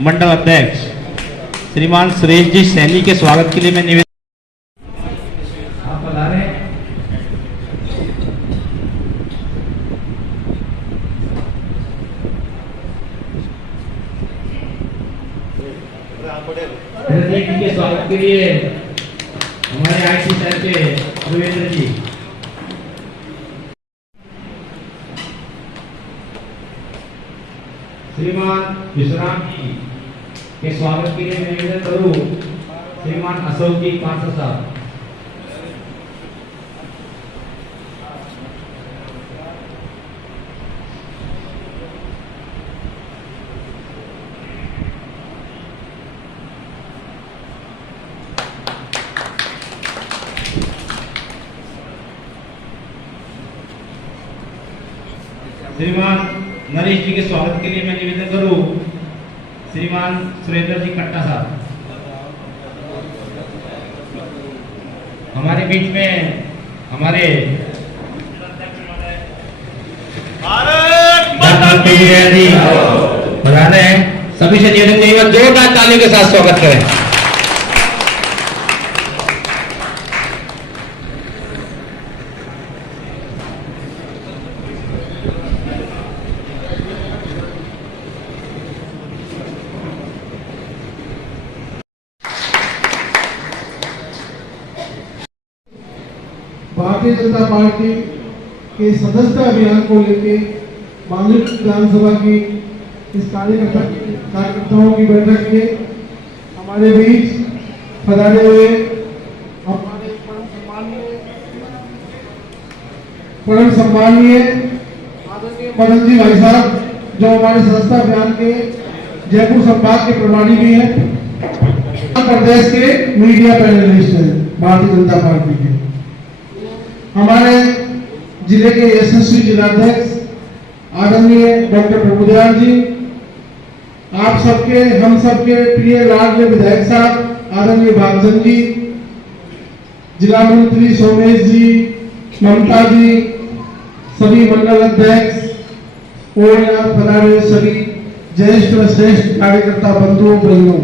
मंडल अध्यक्ष श्रीमान सुरेश जी सैनी के स्वागत के लिए मैं निवेदन के स्वागत के लिए हमारे आईटी सर के रविंद्र जी। श्रीमान विश्राम जी के स्वागत के लिए मैं निवेदन करूं श्रीमान अशोक जी पांसा साहब। श्रीमान नरेश जी के स्वागत के लिए मैं निवेदन करूं श्रीमान सुरेंद्र जी कट्टा साहब। हमारे बीच में हमारे भारत माता की जय बता रहे हैं सभी से निवेदन करेंगे जोरदार तालियों के साथ स्वागत करें। भारतीय जनता पार्टी के सदस्यता अभियान को लेकर माननीय विधानसभा की इस कार्यकर्ताओं की बैठक में हमारे बीच पधारे हुए हमारे परम सम्मानीय आदरणीय मदन जी भाई साहब जो हमारे सदस्यता अभियान के जयपुर संभाग के प्रभारी भी हैं, प्रदेश के मीडिया पैनलिस्ट हैं भारतीय जनता पार्टी के, हमारे जिले के यशस्वी जिलाध्यक्ष आदरणीय डॉक्टर प्रभुदयाल जी, आप सबके हम सबके प्रिय लाडले विधायक साहब आदरणीय भागचंद जी, जिला मंत्री सोमेश जी, ममता जी, सभी मंडल अध्यक्ष और यहाँ पधारे सभी ज्येष्ठ व श्रेष्ठ कार्यकर्ता बंधुओं बहनों,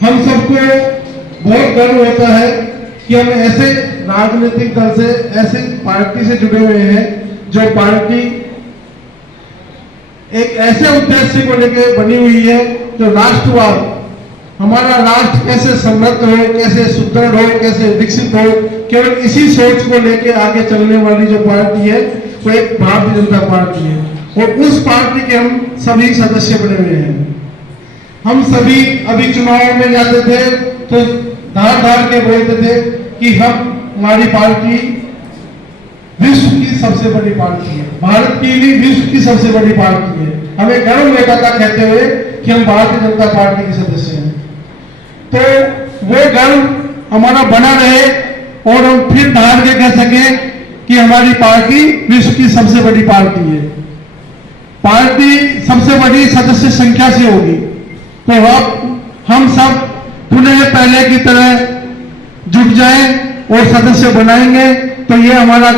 हम सबको बहुत गर्व होता है कि हम ऐसे राजनीतिक दल से ऐसे पार्टी से जुड़े हुए हैं जो पार्टी एक ऐसे उद्देश्य को लेकर बनी हुई है जो राष्ट्रवाद, हमारा राष्ट्र कैसे समृद्ध हो, कैसे सुदृढ़ हो, कैसे विकसित हो, केवल इसी सोच को लेकर आगे चलने वाली जो पार्टी है वो एक भारतीय जनता पार्टी है और उस पार्टी के हम सभी सदस्य बने हुए हैं। हम सभी अभी चुनाव में जाते थे तो धार धार के बोलते थे कि हमारी पार्टी विश्व की सबसे बड़ी पार्टी है, भारत की भी विश्व की सबसे बड़ी पार्टी है। हमें गर्व होता था कहते हुए कि हम भारतीय जनता पार्टी के सदस्य हैं। तो वो गर्व हमारा बना रहे और हम फिर धार के कह सके कि हमारी पार्टी विश्व की सबसे बड़ी पार्टी है। पार्टी सबसे बड़ी सदस्य संख्या से होगी तो हम सब पुनः पहले की तरह जुट जाएं और सदस्य बनाएंगे तो ये हमारा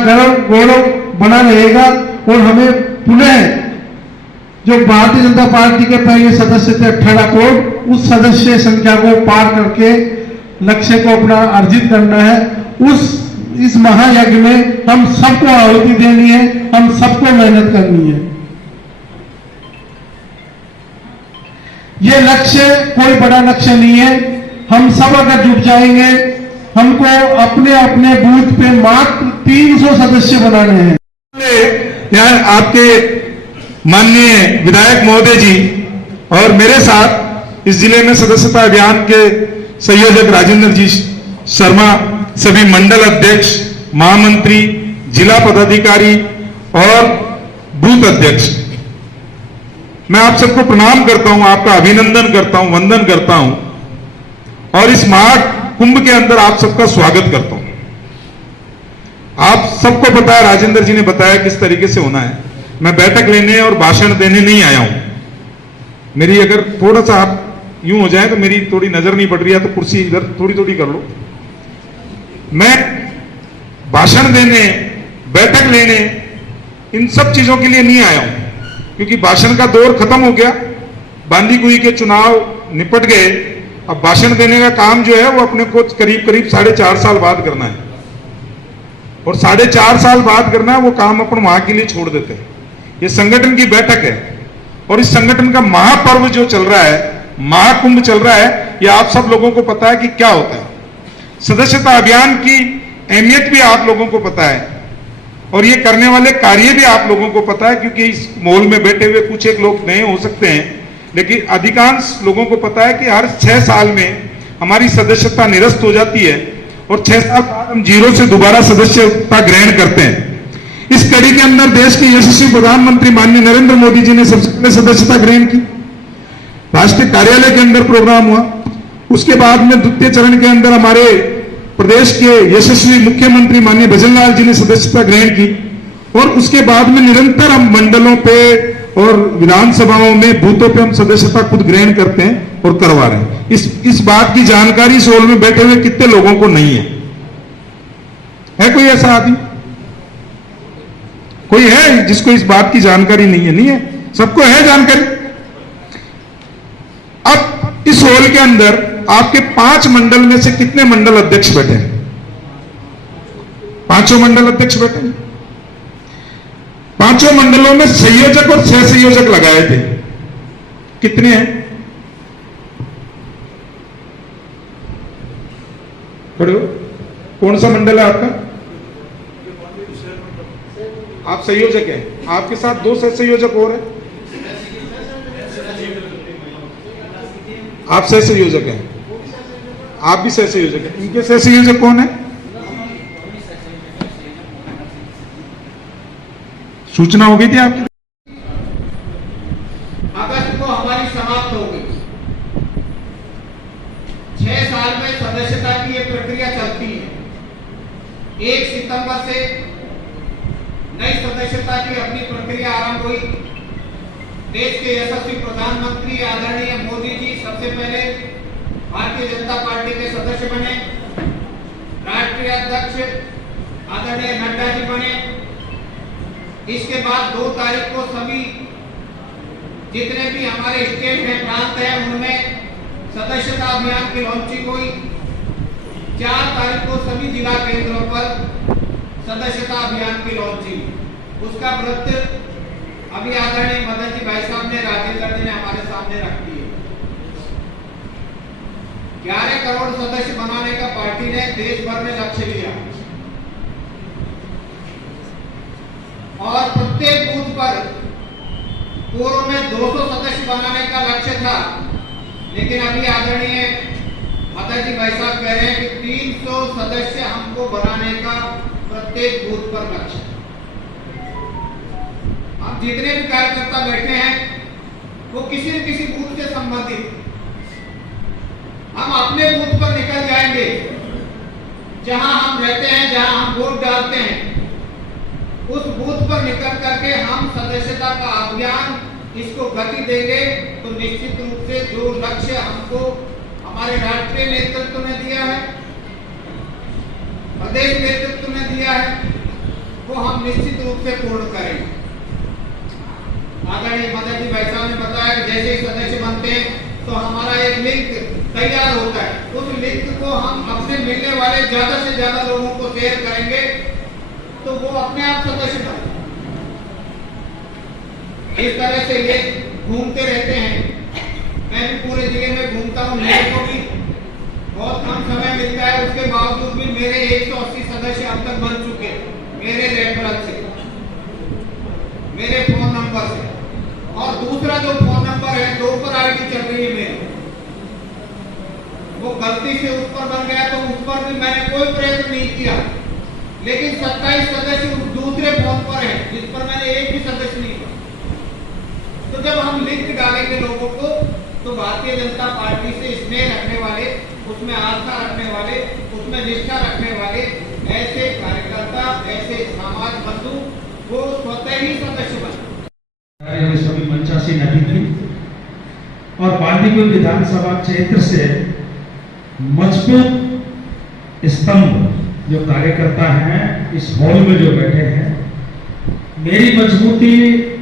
गौरव बना रहेगा और हमें पुनः जो भारतीय जनता पार्टी के पहले सदस्य थे 18 करोड़ उस सदस्य संख्या को पार करके लक्ष्य को अपना अर्जित करना है। इस महायज्ञ में हम सबको आहुति देनी है, हम सबको मेहनत करनी है। ये लक्ष्य कोई बड़ा लक्ष्य नहीं है, हम सब अगर जुट जाएंगे हमको अपने अपने बूथ पे मात्र 300 सदस्य बनाने हैं। यहाँ आपके माननीय विधायक महोदय जी और मेरे साथ इस जिले में सदस्यता अभियान के संयोजक राजेंद्र जी शर्मा, सभी मंडल अध्यक्ष, महामंत्री, जिला पदाधिकारी और बूथ अध्यक्ष, मैं आप सबको प्रणाम करता हूं, आपका अभिनंदन करता हूं, वंदन करता हूं और इस महाकुंभ के अंदर आप सबका स्वागत करता हूं। आप सबको पता है, राजेंद्र जी ने बताया किस तरीके से होना है। मैं बैठक लेने और भाषण देने नहीं आया हूं। मेरी अगर थोड़ा सा आप यूं हो जाए तो मेरी थोड़ी नजर नहीं पड़ रही है तो कुर्सी इधर थोड़ी थोड़ी कर लो। मैं भाषण देने, बैठक लेने, इन सब चीजों के लिए नहीं आया हूं, क्योंकि भाषण का दौर खत्म हो गया। बांदी कुई के चुनाव निपट गए। अब भाषण देने का काम जो है वो अपने को करीब करीब 4.5 साल बाद करना है, और 4.5 साल बाद करना है वो काम अपन वहां के लिए छोड़ देते हैं। ये संगठन की बैठक है, और इस संगठन का महापर्व जो चल रहा है, महाकुंभ चल रहा है, ये आप सब लोगों को पता है कि क्या होता है। सदस्यता अभियान की अहमियत भी आप लोगों को पता है, और ये करने वाले कार्य भी आप लोगों को पता है, क्योंकि इस मॉल में बैठे हुए कुछ एक लोग नए हो सकते हैं, लेकिन अधिकांश लोगों को पता है कि हर 6 साल में हमारी सदस्यता निरस्त हो जाती है, और 6 साल बाद हम जीरो से दोबारा सदस्यता ग्रहण करते हैं। इस कड़ी के अंदर देश के यशस्वी प्रधानमंत्री माननीय नरेंद्र मोदी जी ने सबसे पहले सदस्यता ग्रहण की। राष्ट्रीय कार्यालय के अंदर प्रोग्राम हुआ। उसके बाद में द्वितीय चरण के अंदर हमारे प्रदेश के यशस्वी मुख्यमंत्री माननीय भजनलाल जी ने सदस्यता ग्रहण की, और उसके बाद में निरंतर हम मंडलों पे और विधानसभाओं में, बूथों पे हम सदस्यता खुद ग्रहण करते हैं और करवा रहे हैं। इस बात की जानकारी इस हॉल में बैठे हुए कितने लोगों को नहीं है कोई ऐसा आदमी? कोई है जिसको इस बात की जानकारी नहीं है? नहीं है, सबको है जानकारी। अब इस हॉल के अंदर आपके 5 मंडल में से कितने मंडल अध्यक्ष बैठे हैं? 5 मंडल अध्यक्ष बैठे हैं। 5 मंडलों में संयोजक और 6 संयोजक लगाए थे। कितने हैं? खड़े हो। कौन सा मंडल है आपका? आप संयोजक हैं, आपके साथ 2 सह संयोजक और हैं। आप सह संयोजक हैं, आप भी सह संयोजक हैं। इनके सह संयोजक कौन है? सूचना हो गई थी आपकी? अगस्त को हमारी समाप्त हो गई। 6 साल में सदस्यता की ये प्रक्रिया चलती है। 1 सितंबर से नई सदस्यता की अपनी प्रक्रिया आरंभ हुई। देश के यशस्वी प्रधानमंत्री आदरणीय मोदी जी सबसे पहले भारतीय जनता पार्टी के सदस्य बने। राष्ट्रीय अध्यक्ष आदरणीय नड्डा जी बने। इसके बाद 2 तारीख को सभी जितने भी हमारे स्टेट हैं, प्रांत हैं, उनमें सदस्यता अभियान की लॉन्चिंग हुई। 4 तारीख को सभी जिला केंद्रों पर सदस्यता अभियान की लॉन्चिंग। उसका व्रत अभी आदरणीय मदन जी भाई साहब ने, राजेंद्र जी ने हमारे सामने रख दी है। 11 करोड़ सदस्य बनाने का पार्टी ने देश भर में लक्ष्य लिया, और प्रत्येक बूथ पर पूर्व में 200 सदस्य बनाने का लक्ष्य था, लेकिन अभी आदरणीय मदन जी भाई साहब कह रहे हैं कि 300 सदस्य हमको बनाने का प्रत्येक बूथ पर लक्ष्य। अब जितने भी कार्यकर्ता बैठे हैं वो किसी न किसी बूथ से संबंधित, हम अपने बूथ पर निकल जाएंगे जहां हम रहते हैं, जहां हम वोट डालते हैं, उस बूथ पर निकल करके हम सदस्यता का अभियान इसको गति देंगे। तो निश्चित रूप से जो लक्ष्य हमको हमारे राष्ट्रीय नेतृत्व ने दिया है, प्रदेश नेतृत्व ने दिया है, वो हम निश्चित रूप से पूर्ण करेंगे। आदरणीय मदन जी भाई साहब ने बताया कि जैसे ही सदस्य बनते हैं तो हमारा एक लिंक तैयार होता है। उस लिंक को हम अपने मिलने वाले ज्यादा से ज्यादा लोगों को शेयर करेंगे तो वो अपने आप सदस्य बने। इस तरह से ये घूमते रहते हैं। मैं भी पूरे जिले में घूमता हूँ, मेरे को भी बहुत कम समय मिलता है, उसके बावजूद भी मेरे 180 सदस्य अब तक बन चुके मेरे रेफरल से, मेरे फोन नंबर से। और दूसरा जो फोन नंबर है, 2 पर आईडी चल रही है मेरी, वो गलती से उस पर बन गया, तो उस पर भी मैंने कोई प्रयत्न नहीं किया, लेकिन 27 सदस्य उस दूसरे फोन पर है जिस पर मैंने एक भी सदस्य नहीं बना। तो जब हम लिंक डालेंगे लोगों को, तो भारतीय जनता पार्टी से स्नेह रखने वाले, उसमें आस्था रखने वाले, उसमें निष्ठा रखने वाले ऐसे कार्यकर्ता, वैसे समाज बंधु वो स्वतः ही सदस्य बने। हुए सभी मंचासीन अतिथि और बांदीकुई विधानसभा क्षेत्र से मजबूत स्तंभ जो कार्यकर्ता हैं इस हॉल में जो बैठे हैं, मेरी मजबूती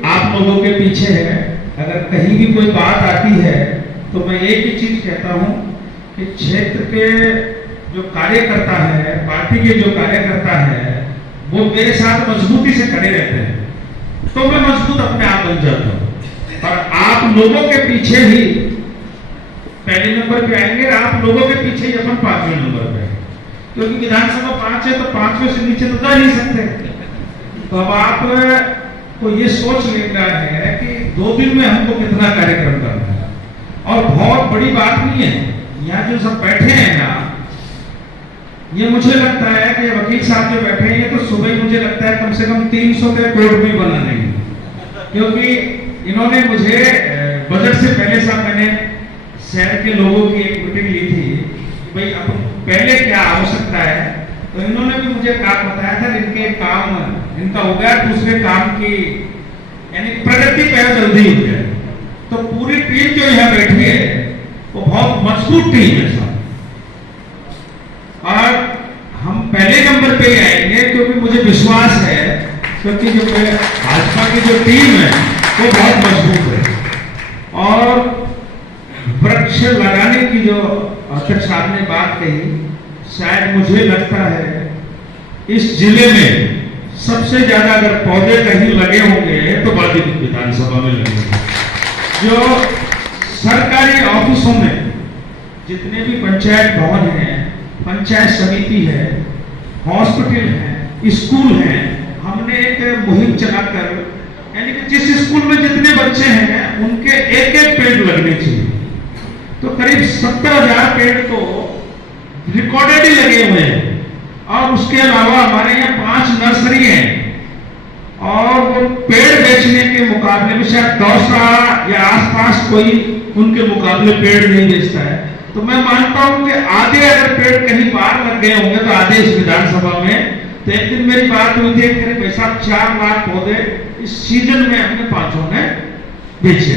आप लोगों के पीछे है। अगर कहीं भी कोई बात आती है तो मैं एक ही चीज कहता हूं कि क्षेत्र के जो कार्यकर्ता है, पार्टी के जो कार्यकर्ता है, वो मेरे साथ मजबूती से खड़े रहते हैं तो मैं मजबूत अपने आप बन जाता हूं। और आप लोगों के पीछे ही पहले नंबर पे आएंगे, आप लोगों के पीछे ही अपन 5वें नंबर पे, क्योंकि विधानसभा 5 है तो 5वें से नीचे तो जा नहीं सकते। तो अब आप को ये सोच लेना है कि 2 दिन में हमको कितना कार्यक्रम करना है। और बहुत बड़ी बात नहीं है, यहाँ जो सब बैठे हैं ना, ये मुझे लगता है कि वकील साहब जो बैठे हैं ये तो सुबह ही मुझे लगता है कम से कम 300 के कोर्ट भी बना देंगे, क्योंकि इन्होंने मुझे बजट से पहले साहब मैंने शहर के लोगों की एक मीटिंग ली थी, भाई अब पहले क्या आवश्यकता है, तो इन्होंने भी मुझे काम बताया था इनके काम इनका हो गया, दूसरे काम की यानी प्रगति पे जल्दी हो जाए। तो पूरी टीम जो यहाँ बैठी है वो बहुत मजबूत टीम है साहब, और हम पहले नंबर पे ही आएंगे क्योंकि मुझे विश्वास है, क्योंकि जो भाजपा की जो टीम है वो बहुत मजबूत है। और वृक्ष लगाने की जो अध्यक्ष साहब ने बात कही, शायद मुझे लगता है इस जिले में सबसे ज्यादा अगर पौधे कहीं लगे होंगे तो बांदीकुई विधानसभा में लगे होंगे। जो सरकारी ऑफिसों में जितने भी पंचायत भवन हैं, पंचायत समिति है, हॉस्पिटल है, स्कूल है, हमने एक मुहिम चलाकर यानी कि जिस स्कूल में जितने बच्चे हैं उनके एक एक पेड़ लगने चाहिए। तो करीब 70,000 पेड़ तो रिकॉर्डेड ही लगे हुए हैं। और उसके अलावा हमारे यहाँ 5 नर्सरी हैं और वो पेड़ बेचने के मुकाबले में शायद दौसा या आसपास कोई उनके मुकाबले पेड़ नहीं बेचता है। तो मैं मानता हूं कि आधे अगर पेड़ कहीं बाहर लग गए होंगे तो आधे इस विधानसभा में। तो एक दिन मेरी बात हुई थी, भाई साहब 4 लाख पौधे इस सीजन में हमने 5 ने बेचे।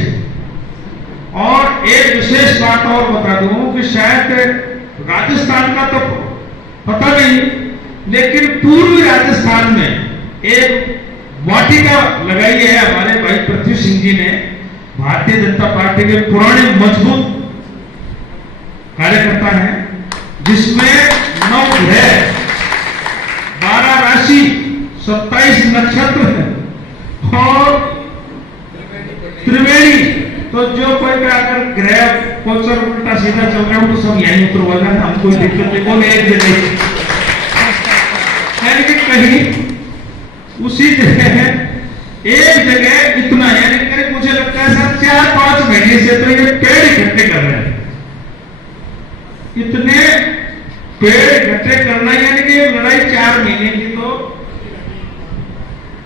और एक विशेष बात और बता दूं कि शायद राजस्थान का तो पता नहीं, लेकिन पूर्वी राजस्थान में एक वाटिका लगाई है हमारे भाई पृथ्वी सिंह जी ने, भारतीय जनता पार्टी के पुराने मजबूत कार्यकर्ता हैं, जिसमें 9 ग्रह, 12 राशि, 27 नक्षत्र है और त्रिवेणी। तो जो कोई का अगर ग्रह गोचर उल्टा सीधा चल रहा हो तो सब यहीं उतरवा जाए, हमको दिक्कत नहीं। बोले एक जगह यानी कि कहीं उसी जगह एक जगह इतना, यानी कि मुझे लगता है सर 4-5 महीने से तो ये पेड़ इकट्ठे कर रहे हैं। इतने पेड़ इकट्ठे करना यानी कि लड़ाई 4 महीने की तो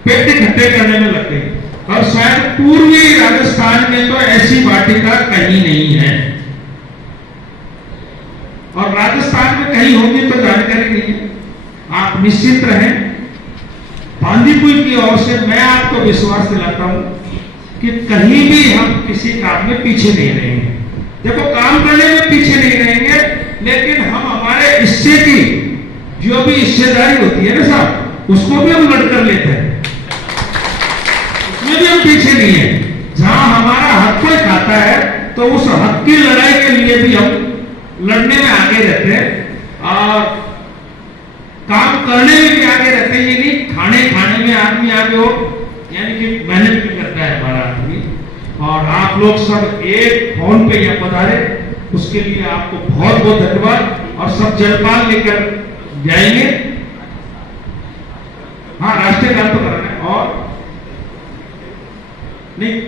पेड़ इकट्ठे करने में लग गई। और शायद पूर्वी राजस्थान में तो ऐसी वाटिका कहीं नहीं है, और राजस्थान में कहीं होगी तो जानकारी नहीं है। आप निश्चित रहें, बांदीकुई की ओर से मैं आपको विश्वास दिलाता हूं कि कहीं भी हम किसी काम में पीछे नहीं रहेंगे। देखो, काम करने में पीछे नहीं रहेंगे, लेकिन हम हमारे हिस्से की जो भी हिस्सेदारी होती है ना साहब, उसको भी हम लड़कर लेते हैं, उसमें भी हम पीछे नहीं है। जहां हमारा हक कोई खाता है तो उस हक की लड़ाई के लिए भी हम लड़ने में आगे रहते हैं और काम करने में भी आगे रहते हैं। ये नहीं खाने में आदमी आगे हो, यानी कि मेहनत भी करता है हमारा आदमी। और आप लोग सब एक फोन पे यहाँ पधारे, उसके लिए आपको बहुत बहुत धन्यवाद। और सब जलपान लेकर जाएंगे। हाँ, राष्ट्रीय गान तो करना है और नहीं